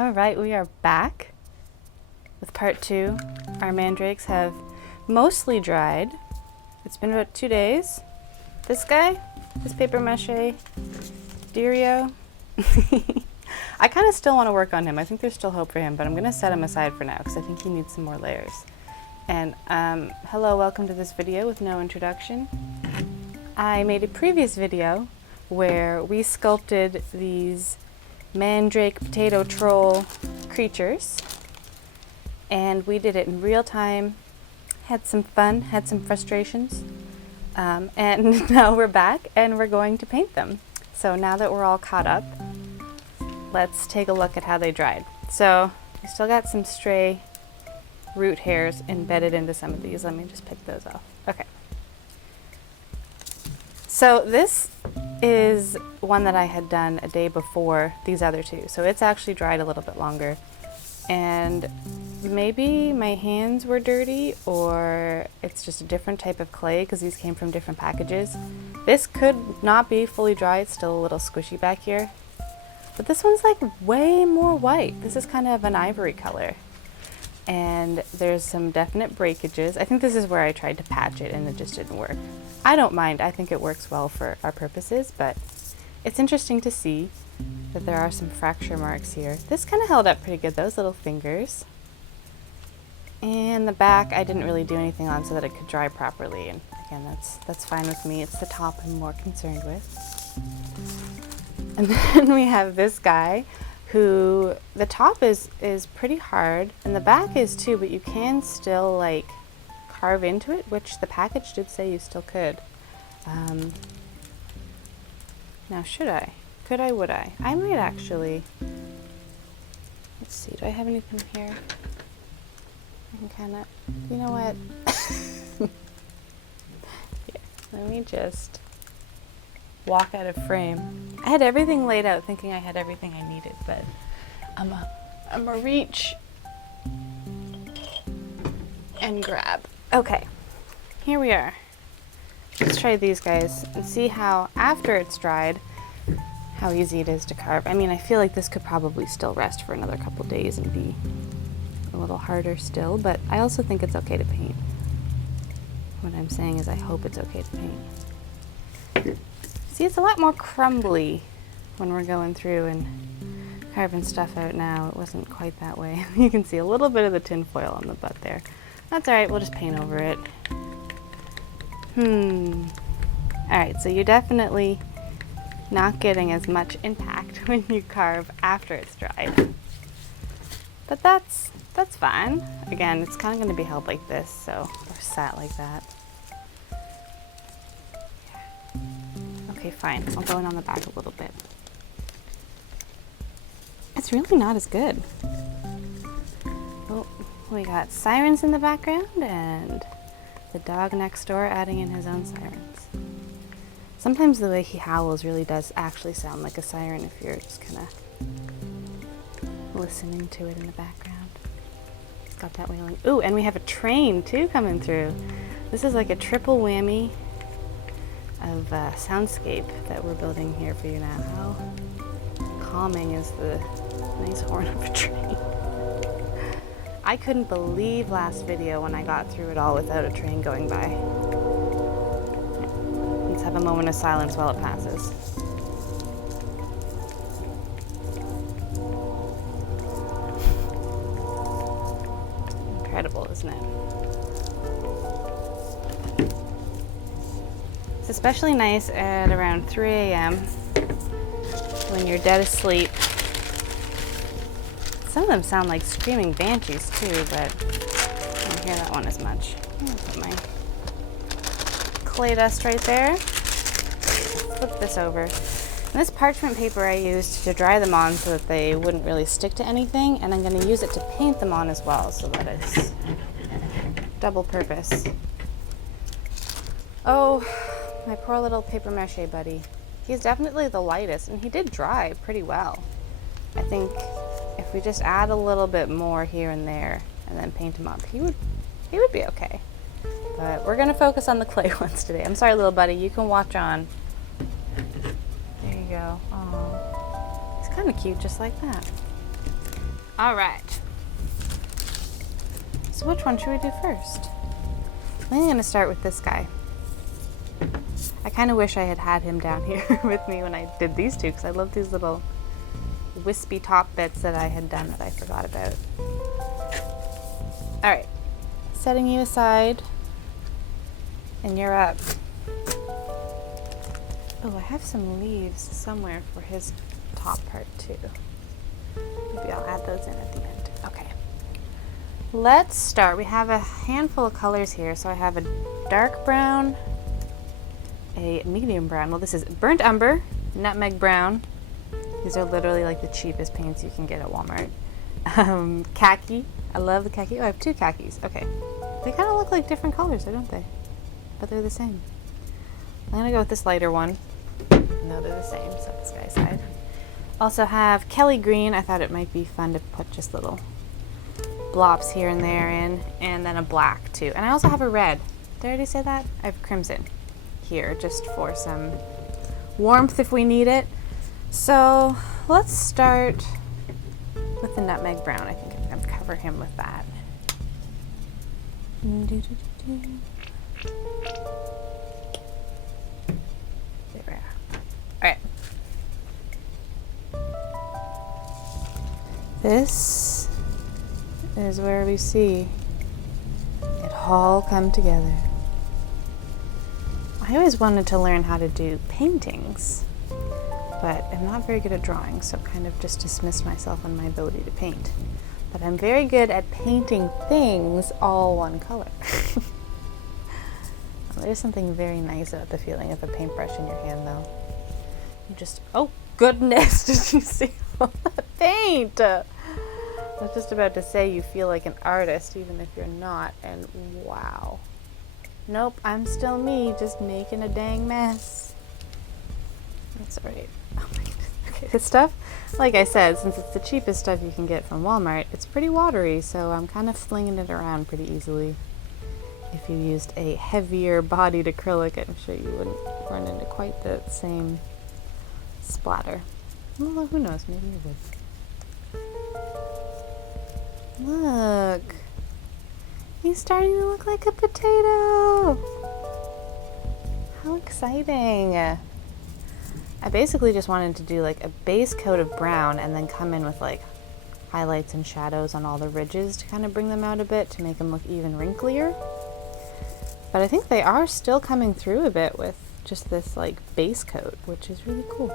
Alright, we are back with part 2. Our mandrakes have mostly dried. It's been about 2 days. This guy, this paper mache, Dirio. I kind of still want to work on him. I think there's still hope for him, but I'm going to set him aside for now because I think he needs some more layers. And hello, welcome to this video with no introduction. I made a previous video where we sculpted these mandrake potato troll creatures, and we did it in real time, had some fun, had some frustrations, and now we're back and we're going to paint them. So now that we're all caught up, let's take a look at how they dried. So we still got some stray root hairs embedded into some of these. Let me just pick those off. Okay. So this is one that I had done a day before these other two. So it's actually dried a little bit longer. And maybe my hands were dirty, or it's just a different type of clay because these came from different packages. This could not be fully dry. It's still a little squishy back here. But this one's like way more white. This is kind of an ivory color. And there's some definite breakages. I think this is where I tried to patch it and it just didn't work. I don't mind. I think it works well for our purposes, but it's interesting to see that there are some fracture marks here. This kind of held up pretty good, those little fingers. And the back I didn't really do anything on so that it could dry properly, and again, that's fine with me. It's the top I'm more concerned with. And then we have this guy who the top is pretty hard and the back is too, but you can still like carve into it, which the package did say you still could. Now should I? Could I? Would I? I might actually. Let's see, do I have anything here? I can kind of, you know what? Here, let me just walk out of frame. I had everything laid out thinking I had everything I needed, but I'm a reach and grab. Okay, here we are. Let's try these guys and see how, after it's dried, how easy it is to carve. I mean, I feel like this could probably still rest for another couple days and be a little harder still, but I also think it's okay to paint. What I'm saying is I hope it's okay to paint. See, it's a lot more crumbly when we're going through and carving stuff out now. It wasn't quite that way. You can see a little bit of the tin foil on the butt there. That's alright, we'll just paint over it. Alright, so you're definitely not getting as much impact when you carve after it's dried. But that's fine. Again, it's kind of going to be held like this, so, or sat like that. Okay, fine. I'll go in on the back a little bit. It's really not as good. Oh, we got sirens in the background and the dog next door adding in his own sirens. Sometimes the way he howls really does actually sound like a siren if you're just kind of listening to it in the background. It's got that wailing. Ooh, and we have a train too coming through. This is like a triple whammy of soundscape that we're building here for you now. How calming is the nice horn of a train. I couldn't believe last video when I got through it all without a train going by. Let's have a moment of silence while it passes. Incredible, isn't it? It's especially nice at around 3 a.m. when you're dead asleep. Some of them sound like screaming banshees too, but I don't hear that one as much. I'm gonna put my clay dust right there. Flip this over. And this parchment paper I used to dry them on so that they wouldn't really stick to anything, and I'm going to use it to paint them on as well so that it's double purpose. Oh, my poor little paper mache buddy. He's definitely the lightest, and he did dry pretty well. I think if we just add a little bit more here and there and then paint him up, he would be okay. But we're gonna focus on the clay ones today. I'm sorry, little buddy, you can watch on. There you go. Oh, he's kind of cute just like that. All right. So which one should we do first? I think I'm gonna start with this guy. I kind of wish I had had him down here with me when I did these two, because I love these little wispy top bits that I had done that I forgot about. All right, setting you aside, and you're up. Oh, I have some leaves somewhere for his top part too. Maybe I'll add those in at the end. Okay. Let's start. We have a handful of colors here. So I have a dark brown, a medium brown. Well, this is burnt umber, nutmeg brown. These are literally like the cheapest paints you can get at Walmart. Khaki. I love the khaki. Oh, I have two khakis. Okay. They kind of look like different colors, don't they? But they're the same. I'm going to go with this lighter one. No, they're the same, so this guy's side. Also have Kelly green. I thought it might be fun to put just little blobs here and there in, and then a black too. And I also have a red. Did I already say that? I have crimson here just for some warmth if we need it. So let's start with the nutmeg brown. I think I'm going to cover him with that. There we are. All right. This is where we see it all come together. I always wanted to learn how to do paintings, but I'm not very good at drawing, so kind of just dismissed myself on my ability to paint. But I'm very good at painting things all one color. There's something very nice about the feeling of a paintbrush in your hand, though. You just, oh goodness, did you see all that paint? I was just about to say you feel like an artist, even if you're not, and wow. Nope, I'm still me, just making a dang mess. That's alright. Oh my goodness. Okay, this stuff, like I said, since it's the cheapest stuff you can get from Walmart, it's pretty watery, so I'm kind of flinging it around pretty easily. If you used a heavier bodied acrylic, I'm sure you wouldn't run into quite the same splatter. Well, who knows, maybe you would. Look! He's starting to look like a potato! How exciting! I basically just wanted to do like a base coat of brown and then come in with like highlights and shadows on all the ridges to kind of bring them out a bit to make them look even wrinklier. But I think they are still coming through a bit with just this like base coat, which is really cool.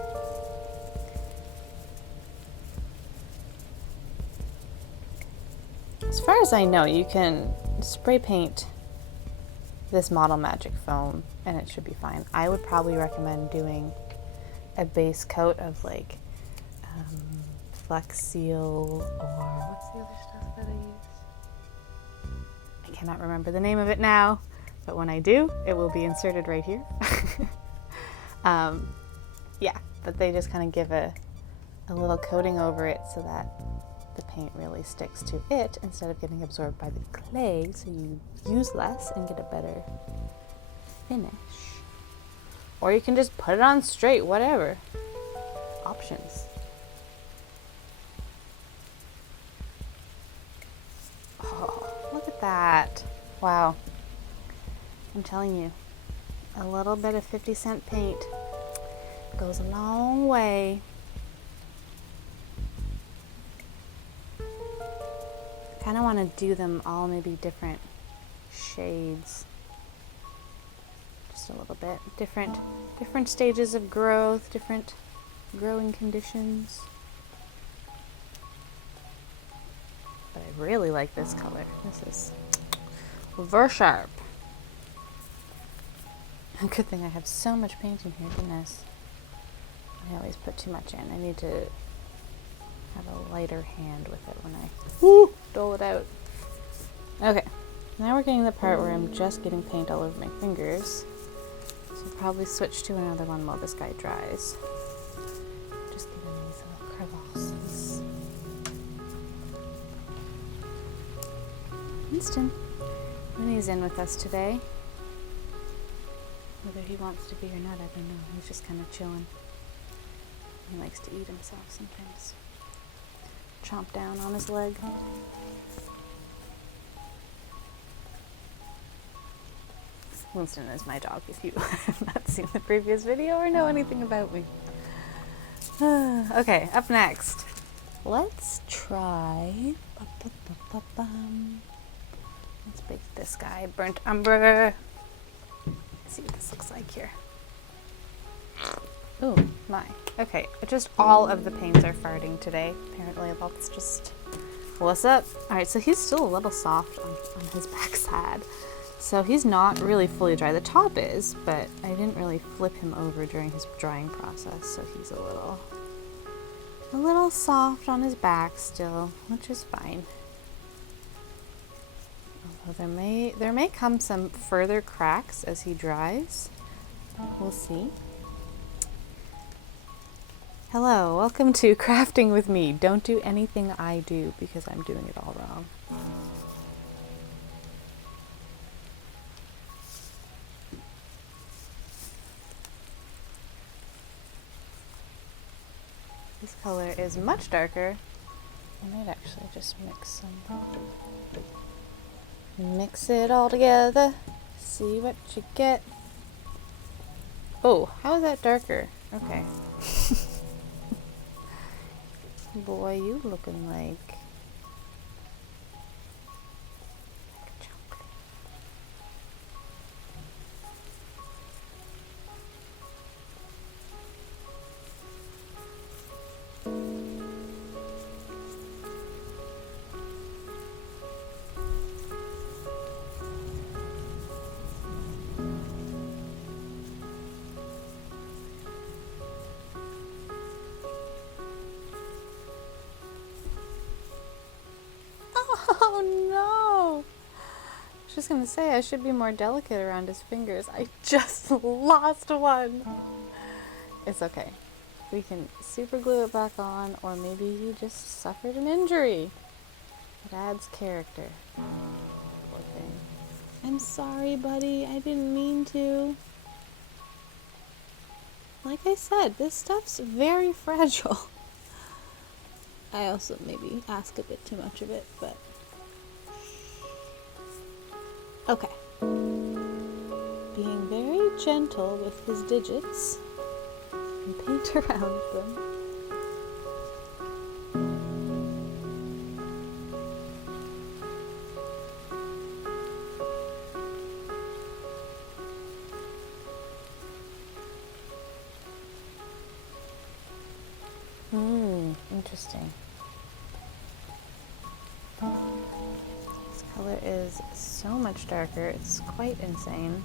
As far as I know, you can spray paint this Model Magic foam and it should be fine. I would probably recommend doing a base coat of like Flex Seal, or what's the other stuff that I use? I cannot remember the name of it now, but when I do, it will be inserted right here. Yeah, but they just kind of give a little coating over it so that the paint really sticks to it instead of getting absorbed by the clay, so you use less and get a better finish. Or you can just put it on straight, whatever. Options. Oh, look at that. Wow. I'm telling you, a little bit of 50-cent paint goes a long way. I kind of want to do them all maybe different shades. Just a little bit. Different stages of growth, different growing conditions. But I really like this color. This is very sharp. Good thing I have so much paint in here, goodness. I always put too much in. I need to have a lighter hand with it when I dole it out. Okay, now we're getting the part where I'm just getting paint all over my fingers. So I'll probably switch to another one while this guy dries. Just giving these little crevasses. Winston, Winnie's in with us today. Whether he wants to be or not, I don't know. He's just kind of chilling. He likes to eat himself sometimes. chomp down on his leg. Winston is my dog, if you have not seen the previous video or know anything about me. Okay, up next. Let's try... Let's bake this guy. Burnt umber. Let's see what this looks like here. Oh my. Okay, just all of the paints are farting today. Apparently that's just... What's up? Alright, so he's still a little soft on his backside. So he's not really fully dry. The top is, but I didn't really flip him over during his drying process, so he's a little soft on his back still, which is fine. Although there may come some further cracks as he dries. We'll see. Hello, welcome to Crafting with me. Don't do anything I do because I'm doing it all wrong. This color is much darker. I might actually just mix it all together. See what you get. Oh, how is that darker? Okay. Boy, you looking like a chocolate. Oh no! I was just gonna say I should be more delicate around his fingers. I just lost one! It's okay. We can super glue it back on, or maybe he just suffered an injury. It adds character. Poor thing. I'm sorry, buddy. I didn't mean to. Like I said, this stuff's very fragile. I also maybe ask a bit too much of it, but... Okay. Being very gentle with his digits and paint around them. Interesting. This color is so much darker, it's quite insane.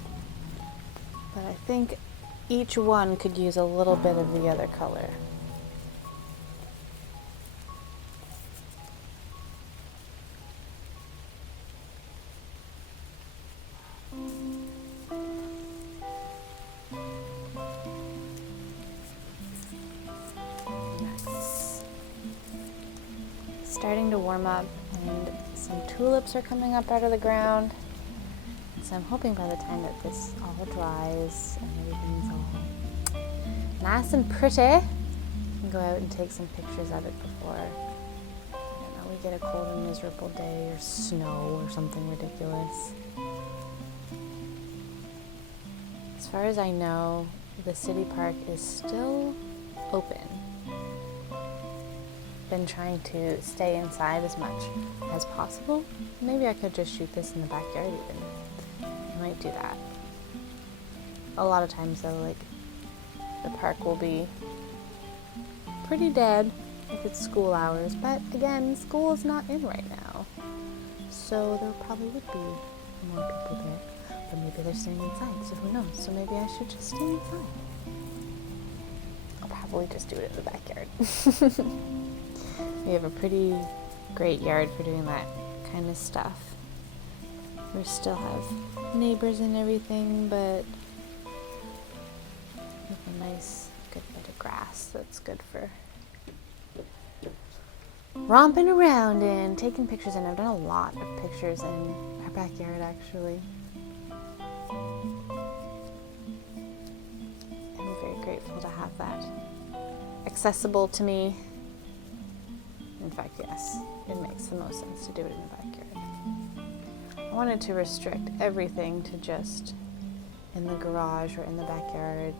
But I think each one could use a little bit of the other color. Starting to warm up, and some tulips are coming up out of the ground. So I'm hoping by the time that this all dries and everything's all nice and pretty, I can go out and take some pictures of it before, I don't know, we get a cold and miserable day or snow or something ridiculous. As far as I know, the city park is still open. Been trying to stay inside as much as possible. Maybe I could just shoot this in the backyard even. I might do that. A lot of times though, like, the park will be pretty dead if it's school hours, but again, school is not in right now. So there probably would be more people there. But maybe they're staying inside, so who knows? So maybe I should just stay inside. I'll probably just do it in the backyard. We have a pretty great yard for doing that kind of stuff. We still have neighbors and everything, but with a nice, good bit of grass that's good for romping around and taking pictures in. I've done a lot of pictures in our backyard, actually. I'm very grateful to have that accessible to me. In fact, yes, it makes the most sense to do it in the backyard. I wanted to restrict everything to just in the garage or in the backyard.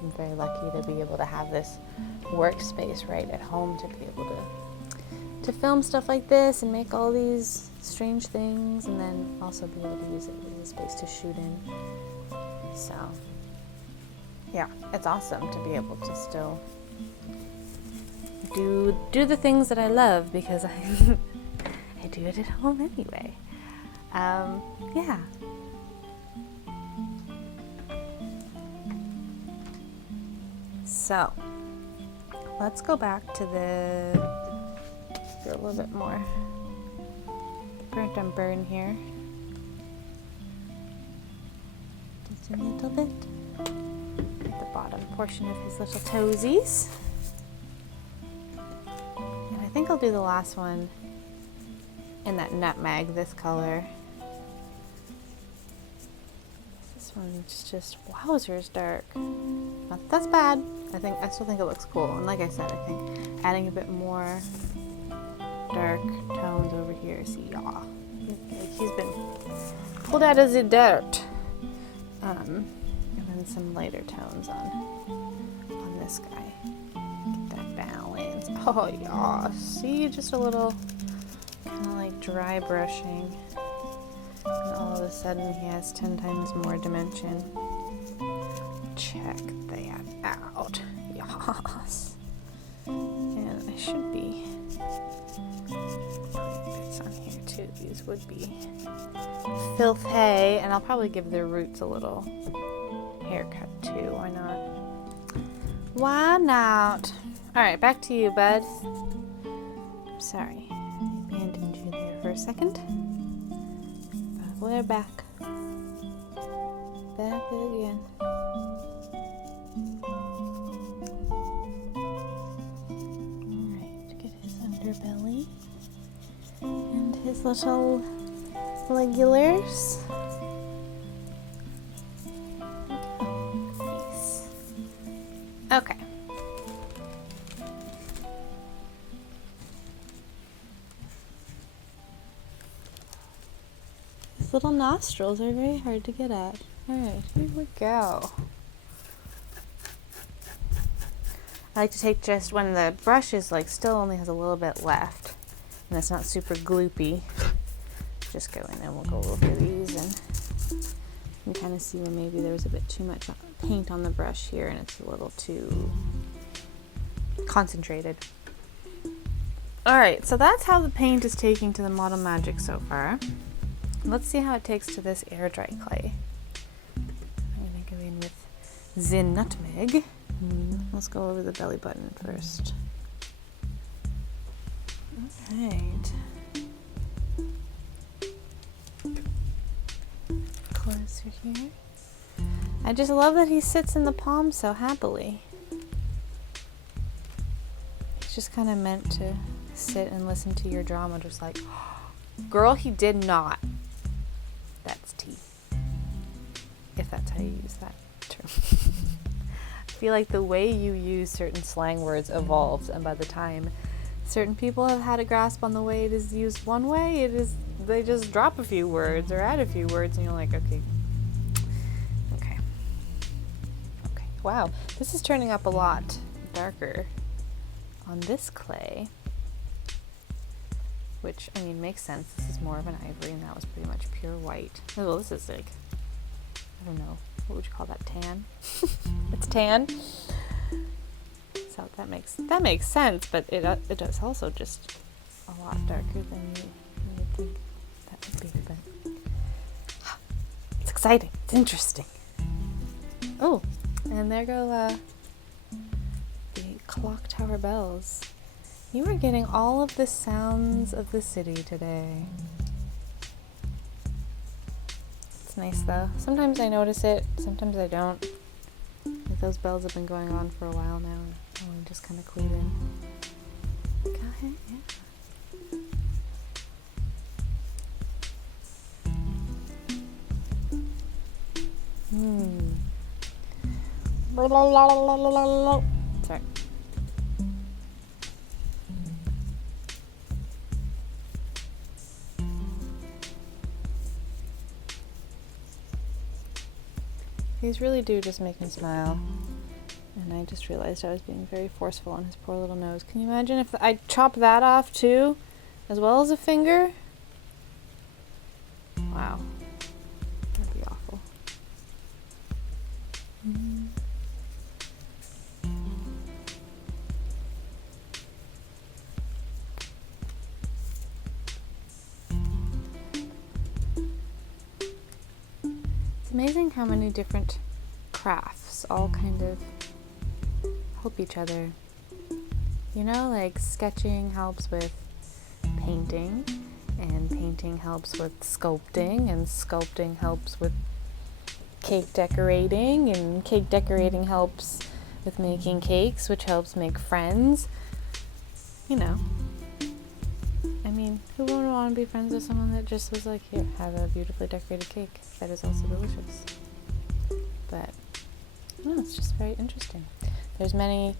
I'm very lucky to be able to have this workspace right at home to be able to film stuff like this and make all these strange things, and then also be able to use it as a space to shoot in. So yeah, it's awesome to be able to still do the things that I love, because I do it at home anyway. Yeah. So let's go back to do a little bit more burnt on burn here. Just a little bit at the bottom portion of his little toesies. And I think I'll do the last one in that nutmeg, this color. This one's just wowzers dark. Not that that's bad. I still think it looks cool. And like I said, I think adding a bit more dark tones over here. See, y'all. He's been pulled out of the dirt. And then some lighter tones on this guy. Get that balance. Oh yeah. See, just a little kind of like dry brushing. And all of a sudden he has 10 times more dimension. Check that out. Yes. And I should be putting bits on here too. These would be filth hay, and I'll probably give their roots a little haircut too. Why not? Why not? Alright, back to you, bud. I'm sorry. I abandoned you there for a second. But we're back. Back again. Alright, get his underbelly and his little legulars. Nice. Okay. His little nostrils are very hard to get at. Alright, here we go. I like to take just when the brush is like still only has a little bit left and it's not super gloopy. Just go in and we'll go over these and you can kind of see where maybe there was a bit too much paint on the brush here and it's a little too concentrated. Alright, so that's how the paint is taking to the Model Magic so far. Let's see how it takes to this air dry clay. I'm going to go in with the nutmeg. Let's go over the belly button first. Alright. Closer here. I just love that he sits in the palm so happily. He's just kind of meant to sit and listen to your drama, just like, girl, he did not. That's tea. If that's how you use that term. I feel like the way you use certain slang words evolves, and by the time certain people have had a grasp on the way it is used one way, they just drop a few words or add a few words and you're like, okay. Wow, this is turning up a lot darker on this clay, which, I mean, makes sense. This is more of an ivory and that was pretty much pure white. Oh, this is like, I don't know, what would you call that, tan? It's tan. So that makes sense, but it does also just a lot darker than you would think that would be, but it's exciting, it's interesting. Oh, and there go the clock tower bells. You are getting all of the sounds of the city today. It's nice though. Sometimes I notice it, sometimes I don't. Like those bells have been going on for a while now, and I just kind of clued in. Go ahead, yeah. Sorry. These really do just make me smile. And I just realized I was being very forceful on his poor little nose. Can you imagine if I chop that off too, as well as a finger? Wow. That'd be awful. It's amazing how many different crafts all kind of help each other. You know, like sketching helps with painting, and painting helps with sculpting, and sculpting helps with cake decorating, and cake decorating helps with making cakes, which helps make friends. You know, I mean, who wouldn't want to be friends with someone that just was like, here, have a beautifully decorated cake that is also delicious? But I don't know, it's just very interesting. There's many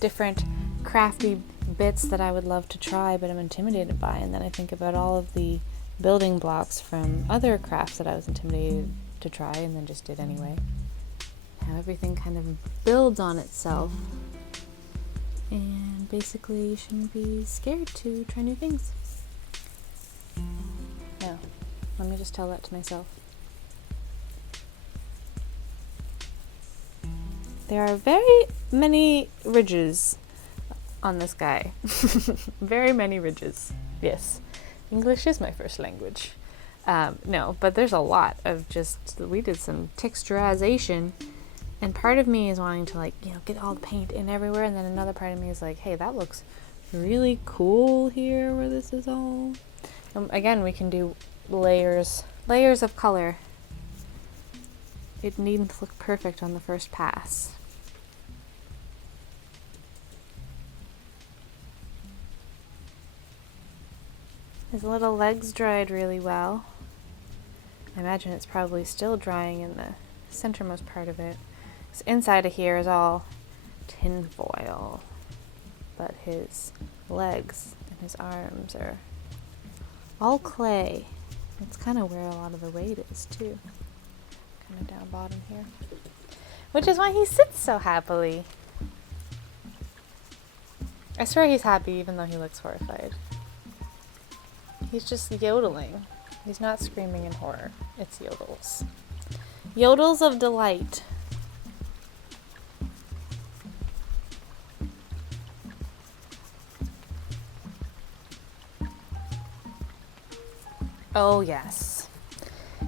different crafty bits that I would love to try, but I'm intimidated by, and then I think about all of the building blocks from other crafts that I was intimidated to try and then just did anyway. How everything kind of builds on itself, and basically you shouldn't be scared to try new things. No, let me just tell that to myself. There are very many ridges on this guy. Very many ridges. Yes. English is my first language. No, but there's a lot of just, we did some texturization, and part of me is wanting to, like, you know, get all the paint in everywhere, and then another part of me is like, hey, that looks really cool here where this is all. Again, we can do layers of color. It needn't look perfect on the first pass. His little legs dried really well. I imagine it's probably still drying in the centermost part of it. So inside of here is all tin foil, but his legs and his arms are all clay. That's kind of where a lot of the weight is too. Kind of down bottom here. Which is why he sits so happily. I swear he's happy even though he looks horrified. He's just yodeling. He's not screaming in horror. It's yodels. Yodels of delight. Oh yes.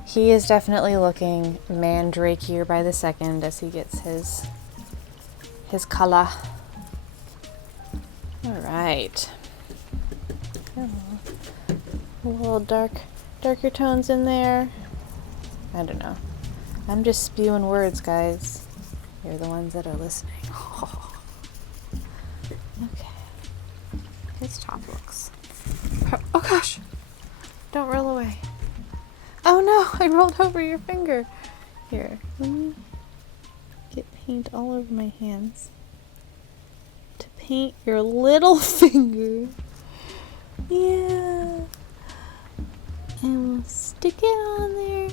He is definitely looking mandrakier by the second as he gets his color. Alright. A little darker tones in there. I don't know. I'm just spewing words, guys. You're the ones that are listening. Okay. His top looks. Oh gosh! Don't roll away. Oh no! I rolled over your finger. Here, let me get paint all over my hands to paint your little finger. Yeah. And we'll stick it on there.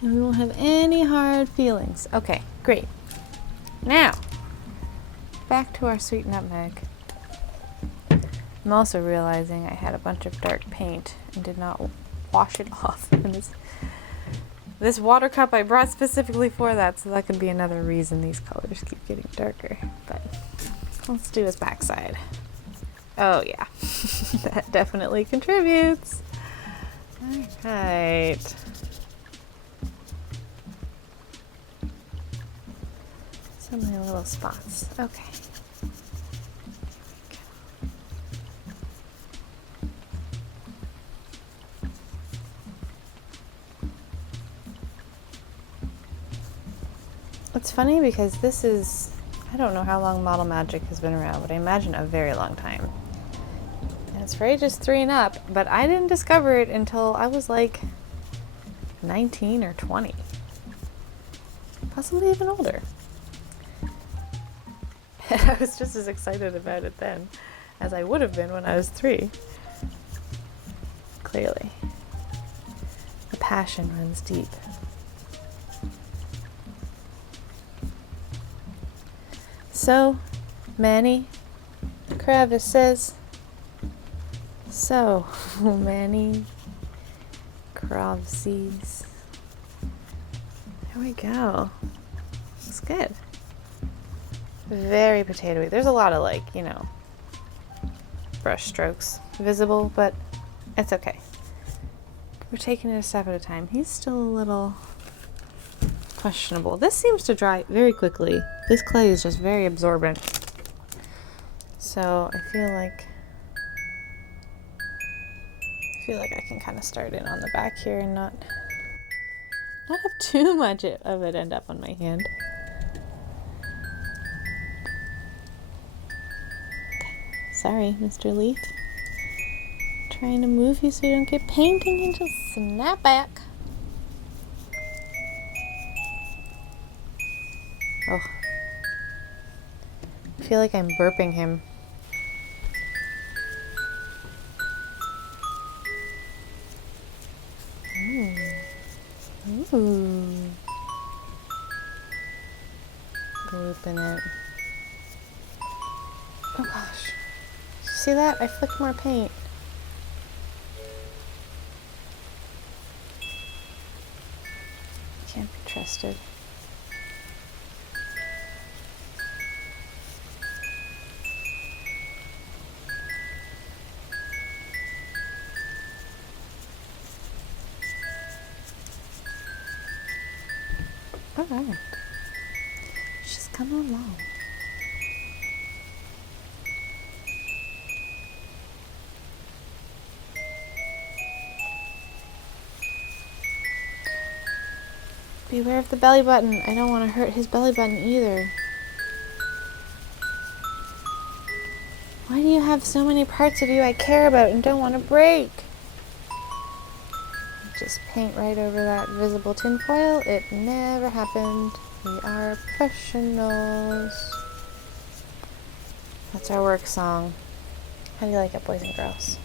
And we won't have any hard feelings. Okay, great. Now, back to our sweet nutmeg. I'm also realizing I had a bunch of dark paint and did not wash it off. And this water cup I brought specifically for that, so that could be another reason these colors keep getting darker. But let's do his backside. Oh yeah, that definitely contributes. Alright. So many little spots. Okay. It's funny because this is, I don't know how long Model Magic has been around, but I imagine a very long time. And it's for ages 3 and up, but I didn't discover it until I was like 19 or 20. Possibly even older. And I was just as excited about it then as I would have been when I was 3. Clearly. The passion runs deep. So many crevices. So many crevices. There we go. Looks good. Very potatoey. There's a lot of like, you know, brush strokes visible, but it's okay. We're taking it a step at a time. He's still a little questionable. This seems to dry very quickly. This clay is just very absorbent. So I feel like I can kind of start in on the back here and not have too much of it end up on my hand. Sorry, Mr. Leaf. Trying to move you so you don't get painting and just snap back. Oh. I feel like I'm burping him. Ooh. Glooping it. Oh gosh. Did you see that? I flicked more paint. Can't be trusted. Alright. She's coming along. Beware of the belly button. I don't want to hurt his belly button either. Why do you have so many parts of you I care about and don't want to break? Just paint right over that visible tinfoil. It never happened. We are professionals. That's our work song. How do you like it, boys and girls?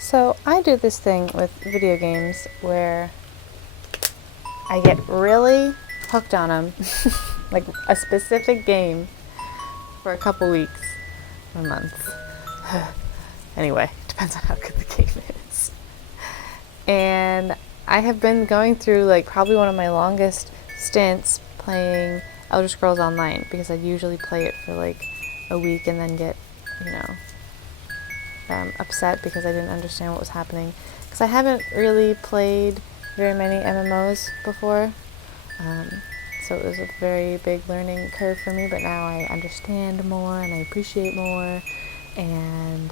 So I do this thing with video games where I get really hooked on them, like a specific game, for a couple weeks or months. Anyway, depends on how good the game is. And I have been going through like probably one of my longest stints playing Elder Scrolls Online, because I'd usually play it for like a week and then get, you know, upset because I didn't understand what was happening. Because I haven't really played very many MMOs before, so it was a very big learning curve for me, but now I understand more and I appreciate more, and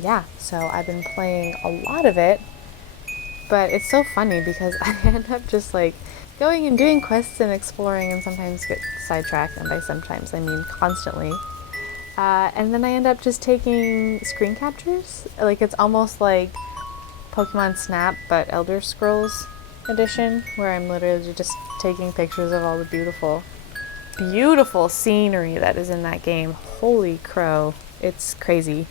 yeah, so I've been playing a lot of it. But it's so funny because I end up just like going and doing quests and exploring, and sometimes get sidetracked, and by sometimes I mean constantly. And then I end up just taking screen captures. Like it's almost like Pokemon Snap, but Elder Scrolls edition, where I'm literally just taking pictures of all the beautiful, beautiful scenery that is in that game. Holy crow, it's crazy.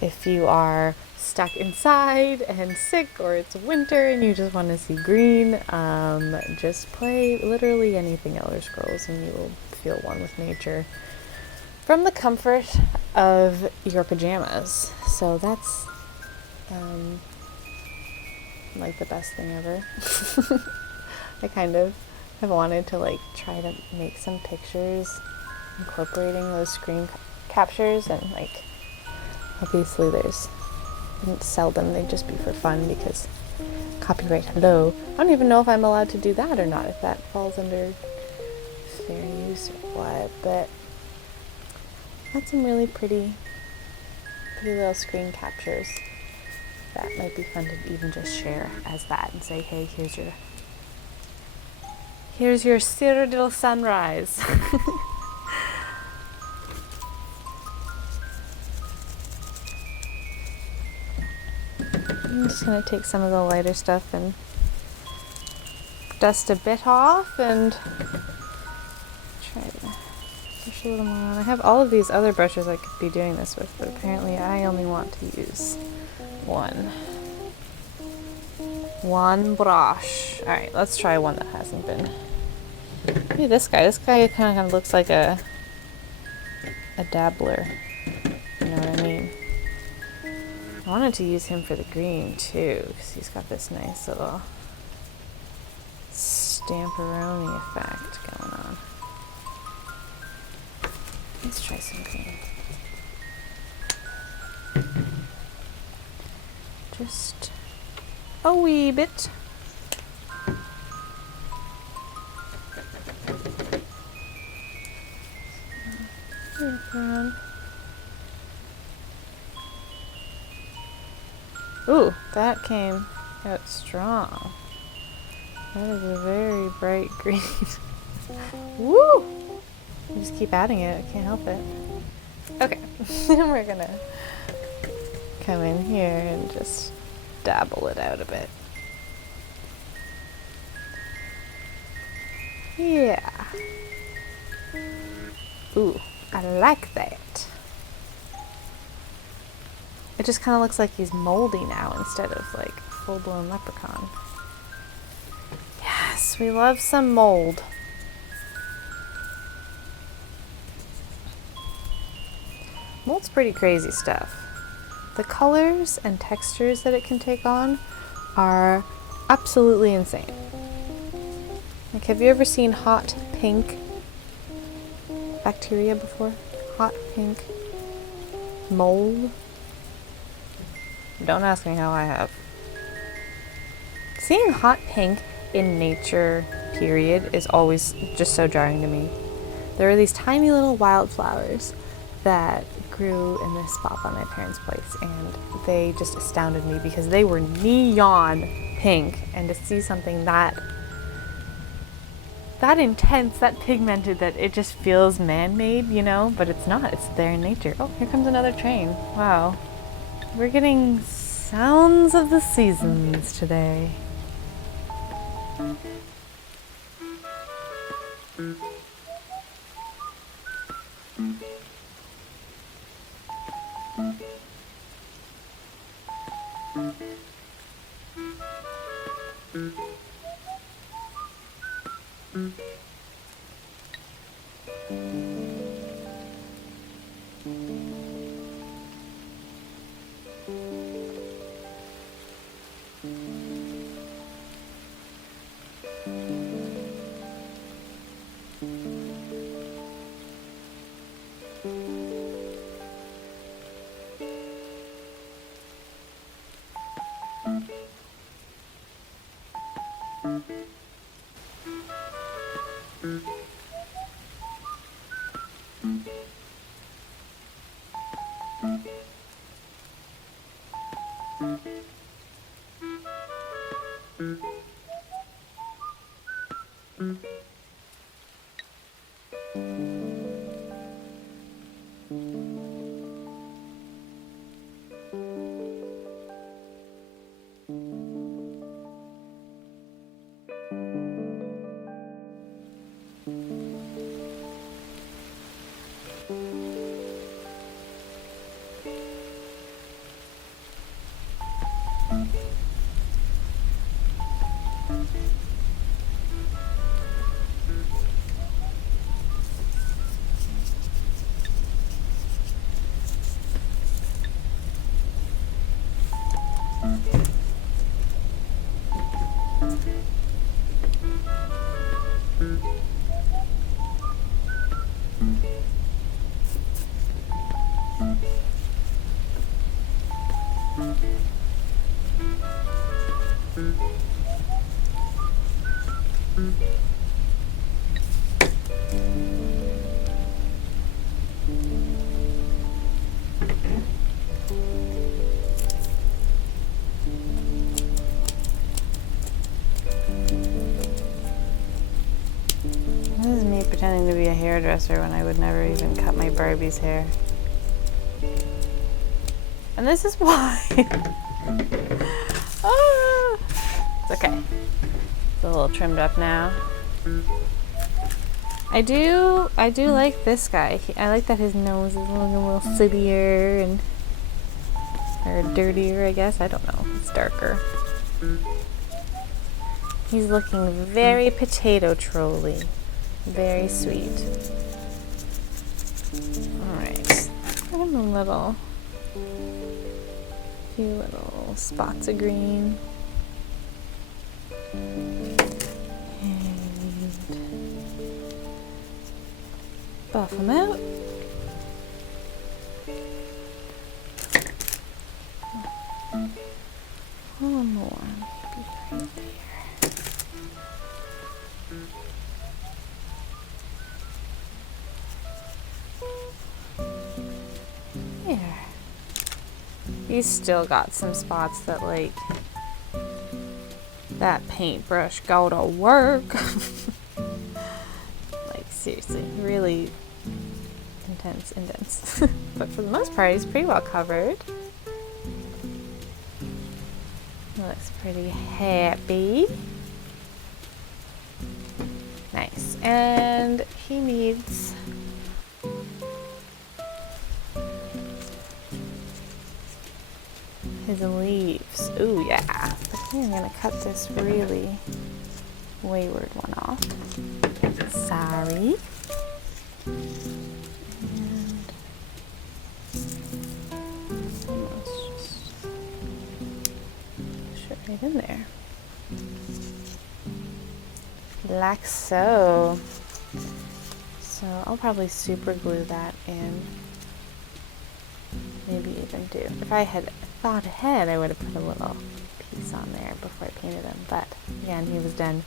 If you are stuck inside and sick, or it's winter and you just want to see green, just play literally anything Elder Scrolls and you will feel one with nature from the comfort of your pajamas. So that's like the best thing ever. I kind of have wanted to like try to make some pictures incorporating those screen captures, and like obviously there's wouldn't sell them, they'd just be for fun because copyright, hello. I don't even know if I'm allowed to do that or not, if that falls under fair use or what, but had some really pretty little screen captures that might be fun to even just share as that and say, hey, here's your Cyrodiil sunrise. I'm just going to take some of the lighter stuff and dust a bit off and try to brush a little more on. I have all of these other brushes I could be doing this with, but apparently I only want to use one brush. Alright, let's try one that hasn't been. Maybe this guy. This guy kind of looks like a dabbler. You know what I mean? I wanted to use him for the green too, because he's got this nice little stamperoni effect going on. Let's try some green. Just a wee bit. Ooh, that came out strong. That is a very bright green. Woo! I just keep adding it, I can't help it. Okay, then we're gonna come in here and just dabble it out a bit. Yeah. Ooh, I like that. It just kind of looks like he's moldy now instead of like full-blown leprechaun. Yes, we love some mold. Mold's pretty crazy stuff. The colors and textures that it can take on are absolutely insane. Like, have you ever seen hot pink bacteria before? Hot pink mold? Don't ask me how I have. Seeing hot pink in nature, period, is always just so jarring to me. There are these tiny little wildflowers that grew in this spot by my parents' place, and they just astounded me because they were neon pink, and to see something that intense, that pigmented, that it just feels man-made, you know, but it's not, it's there in nature. Oh, here comes another train. Wow. We're getting sounds of the seasons today. This is me pretending to be a hairdresser when I would never even cut my Barbie's hair. And this is why. Ah, it's okay. It's a little trimmed up now. I do like this guy. I like that his nose is looking a little sootier and or dirtier, I guess. I don't know. It's darker. He's looking very potato trolly. Very sweet. Alright. And a few little spots of green. And buff them out. One more. Maybe right there. There. He's still got some spots that, like, that paintbrush go to work. Like, seriously, really intense. But for the most part, he's pretty well covered. Looks pretty happy. Nice. And he needs his leaves. Ooh, yeah. I think I'm gonna cut this really wayward one off. Sorry. And almost just shove it in there. Like so. So I'll probably super glue that in. Maybe even do. If I had thought ahead, I would have put a little piece on there before I painted him. But again, he was done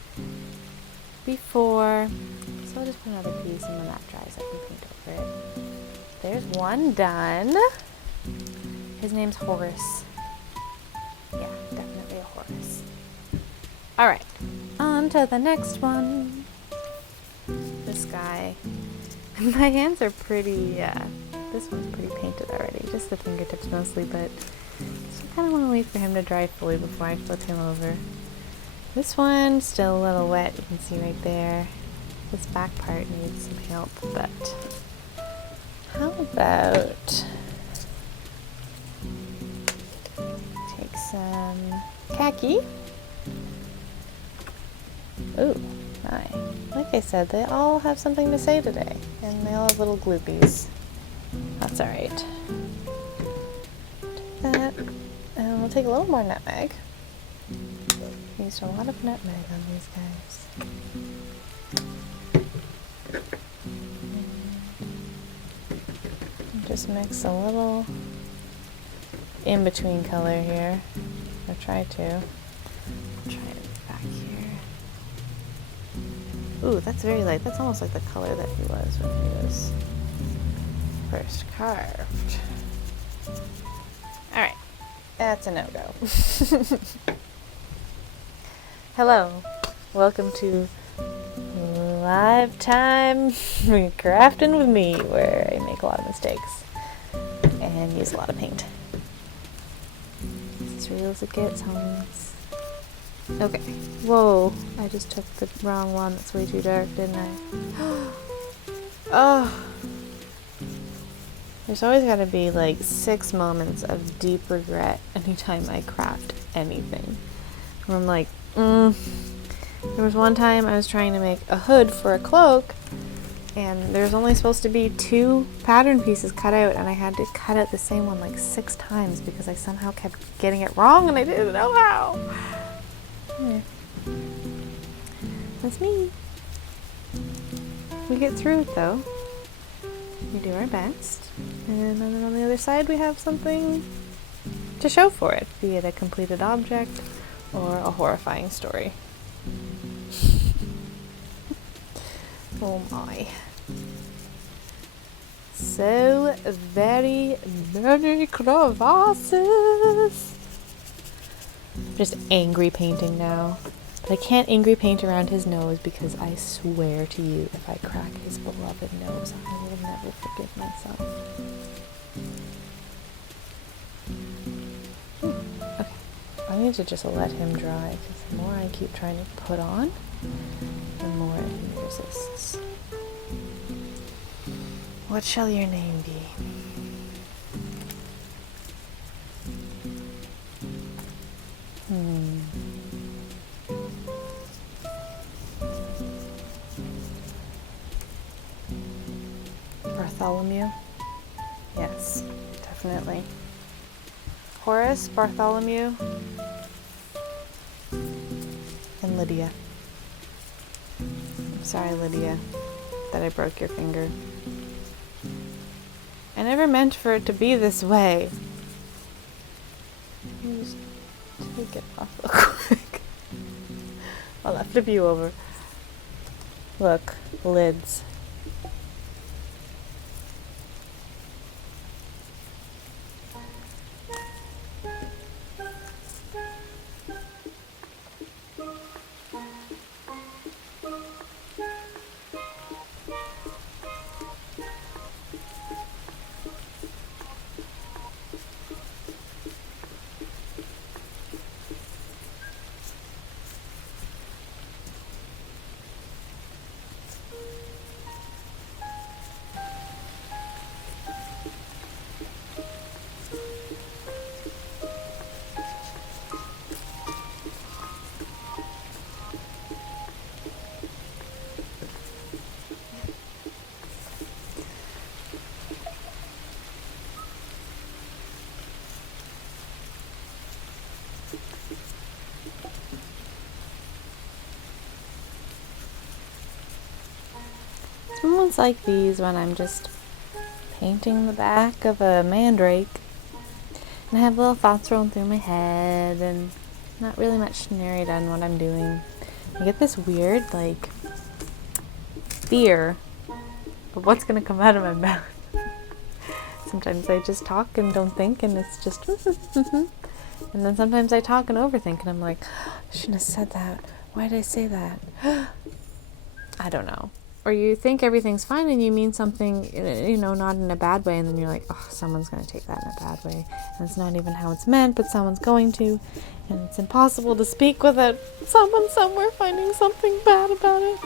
before. So I'll just put another piece, and when that dries, I can paint over it. There's one done. His name's Horace. Yeah, definitely a Horace. Alright, on to the next one. This guy. My hands are pretty, this one's pretty painted already. Just the fingertips mostly, but I kind of want to wait for him to dry fully before I flip him over. This one's still a little wet, you can see right there. This back part needs some help, but how about take some khaki. Ooh, my. Like I said, they all have something to say today, and they all have little gloopies. That's alright. Take that, and we'll take a little more nutmeg. Used a lot of nutmeg on these guys. And just mix a little in-between color here, or try to. Try it back here. Ooh, that's very light. That's almost like the color that he was when he was first carved. Alright, that's a no-go. Hello, welcome to Live Time Crafting with me, where I make a lot of mistakes and use a lot of paint. It's as real as it gets, homies. Okay, whoa, I just took the wrong one. That's way too dark, didn't I? Oh, there's always got to be like 6 moments of deep regret anytime I craft anything. Where I'm like, There was one time I was trying to make a hood for a cloak, and there's only supposed to be 2 pattern pieces cut out, and I had to cut out the same one like 6 times because I somehow kept getting it wrong and I didn't know how. Yeah. That's me. We get through it though. We do our best. And then on the other side we have something to show for it, be it a completed object or a horrifying story. Oh my. So very many crevasses. Just angry painting now. But I can't angry paint around his nose because I swear to you, if I crack his beloved nose, I will never forgive myself. Okay. I need to just let him dry because the more I keep trying to put on, the more he resists. What shall your name be? Bartholomew? Yes, definitely. Horace, Bartholomew, and Lydia. I'm sorry, Lydia, that I broke your finger. I never meant for it to be this way. Let me just take it off real quick. I'll have to view over. Look, lids. Moments like these when I'm just painting the back of a mandrake and I have little thoughts rolling through my head and not really much narrated on what I'm doing. I get this weird, like, fear of what's going to come out of my mouth. Sometimes I just talk and don't think and it's just and then sometimes I talk and overthink and I'm like, I shouldn't have said that. Why did I say that? I don't know. Or you think everything's fine and you mean something, you know, not in a bad way, and then you're like, oh, someone's going to take that in a bad way. And it's not even how it's meant, but someone's going to. And it's impossible to speak without someone somewhere finding something bad about it.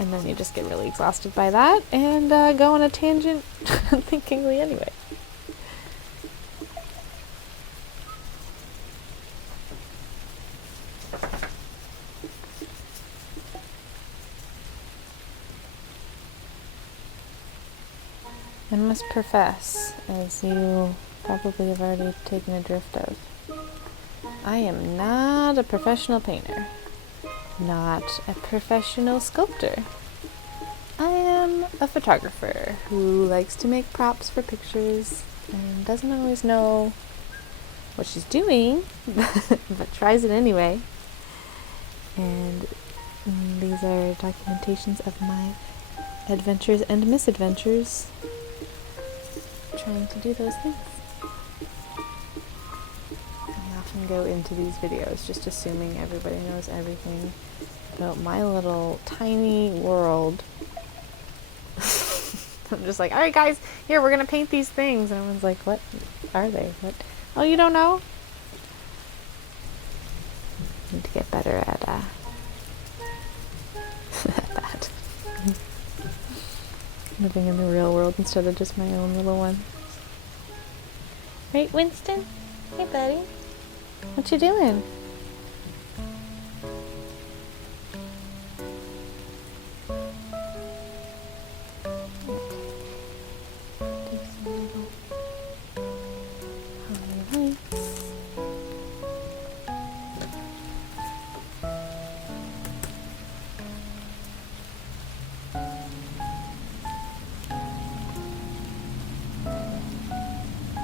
And then you just get really exhausted by that and go on a tangent unthinkingly anyway. I must profess, as you probably have already taken a drift of, I am not a professional painter, not a professional sculptor. I am a photographer who likes to make props for pictures and doesn't always know what she's doing, but tries it anyway. And these are documentations of my adventures and misadventures trying to do those things. I often go into these videos just assuming everybody knows everything about my little tiny world. I'm just like, alright guys, here, we're gonna paint these things. And everyone's like, what are they? What? Oh, you don't know? I need to get better at that. Living in the real world instead of just my own little one. Right, Winston? Hey, buddy. What you doing?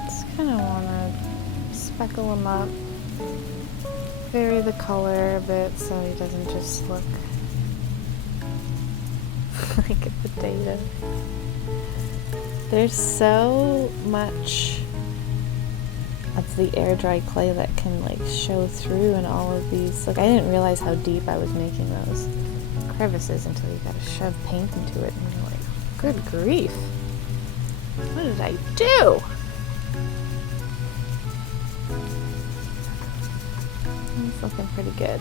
Just kind of want to speckle them up. vary the color a bit so he doesn't just look like a potato. There's so much of the air dry clay that can like show through in all of these. Like I didn't realize how deep I was making those crevices until you gotta shove paint into it and you're like, good grief, what did I do? It's looking pretty good.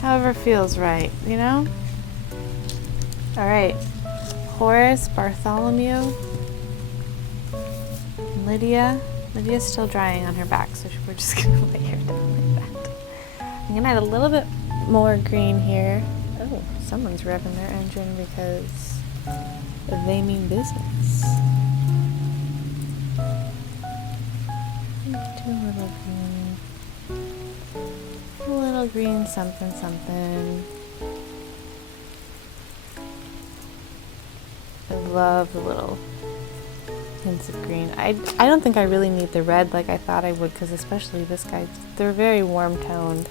However feels right, you know? Alright. Horace, Bartholomew, Lydia. Lydia's still drying on her back, so we're just gonna lay her down like that. I'm gonna add a little bit more green here. Oh, someone's revving their engine because they mean business. Do a little green. A little green something something. I love the little hints of green. I don't think I really need the red like I thought I would, because especially this guy, they're very warm toned.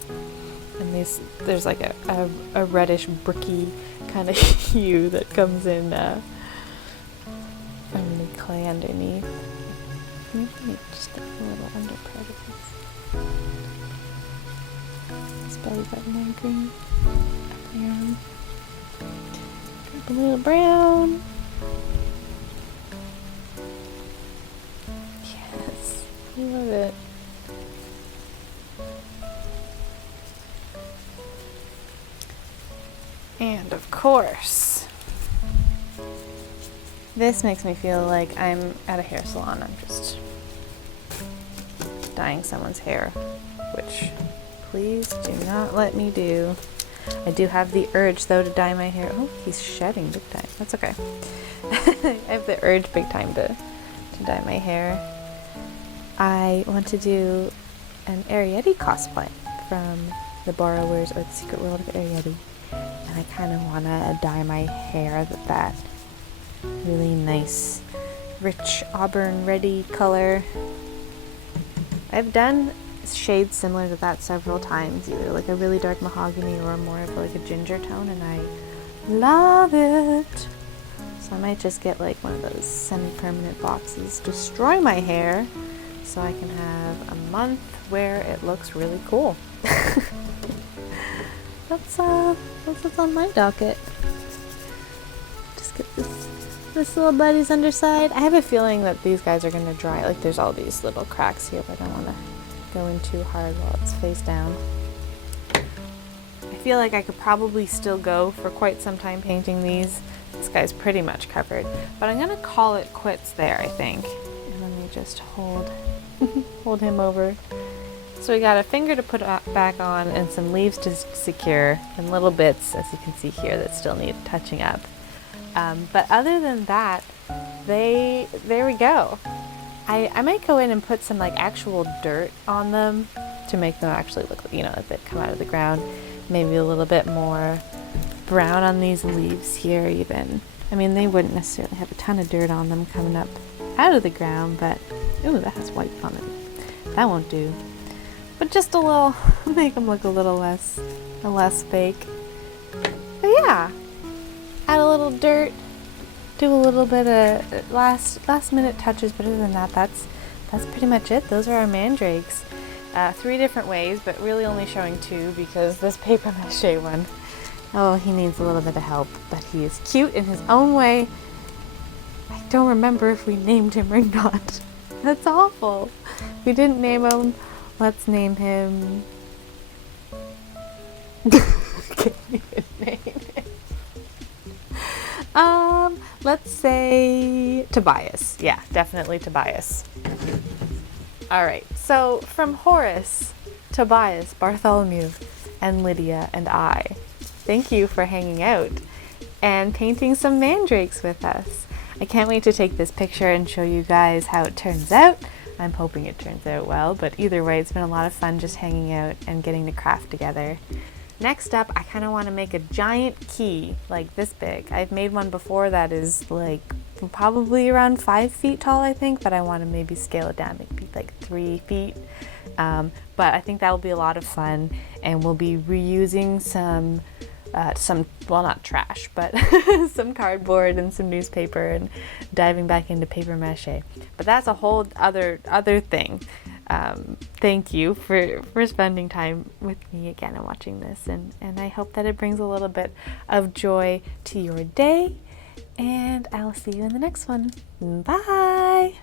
And there's like a reddish bricky kind of hue that comes in from the clay underneath. Maybe just a little under part of this belly button there, green. Brown. A little brown. Yes, I love it. And of course, this makes me feel like I'm at a hair salon. I'm just dyeing someone's hair, which please do not let me do. I do have the urge though to dye my hair. Oh, he's shedding big time. That's okay. I have the urge big time to dye my hair. I want to do an Arietti cosplay from The Borrowers or The Secret World of Arietti. And I kind of want to dye my hair that really nice, rich auburn reddy color. I've done shades similar to that several times, either like a really dark mahogany or more of like a ginger tone, and I love it. So I might just get like one of those semi-permanent boxes, destroy my hair, so I can have a month where it looks really cool. That's what's on my docket. Just get this little buddy's underside. I have a feeling that these guys are gonna dry. Like there's all these little cracks here, but I don't want to go in too hard while it's face down. I feel like I could probably still go for quite some time painting these. This guy's pretty much covered, but I'm gonna call it quits there, I think. And let me just hold him over. So we got a finger to put back on and some leaves to secure and little bits, as you can see here, that still need touching up. But other than that, there we go. I might go in and put some like actual dirt on them to make them actually look, you know, that they've come out of the ground. Maybe a little bit more brown on these leaves here even. I mean, they wouldn't necessarily have a ton of dirt on them coming up out of the ground, but, ooh, that has white on it. That won't do. But just a little, make them look a little less fake. But yeah, add a little dirt, do a little bit of last minute touches, but other than that, that's pretty much it. Those are our mandrakes. 3 different ways, but really only showing 2 because this paper mache one, oh, he needs a little bit of help, but he is cute in his own way. I don't remember if we named him or not. That's awful. We didn't name him. Let's name him. Can't even name him. Let's say Tobias. Yeah, definitely Tobias. All right, so from Horace, Tobias, Bartholomew, and Lydia and I, thank you for hanging out and painting some mandrakes with us. I can't wait to take this picture and show you guys how it turns out. I'm hoping it turns out well, but either way, it's been a lot of fun just hanging out and getting to craft together. Next up, I kind of want to make a giant key, like this big. I've made one before that is like probably around 5 feet tall, I think, but I want to maybe scale it down, maybe like 3 feet. But I think that will be a lot of fun, and we'll be reusing some, well, not trash, but some cardboard and some newspaper, and diving back into paper mache. But that's a whole other thing. Thank you for spending time with me again and watching this, and I hope that it brings a little bit of joy to your day, and I'll see you in the next one. Bye!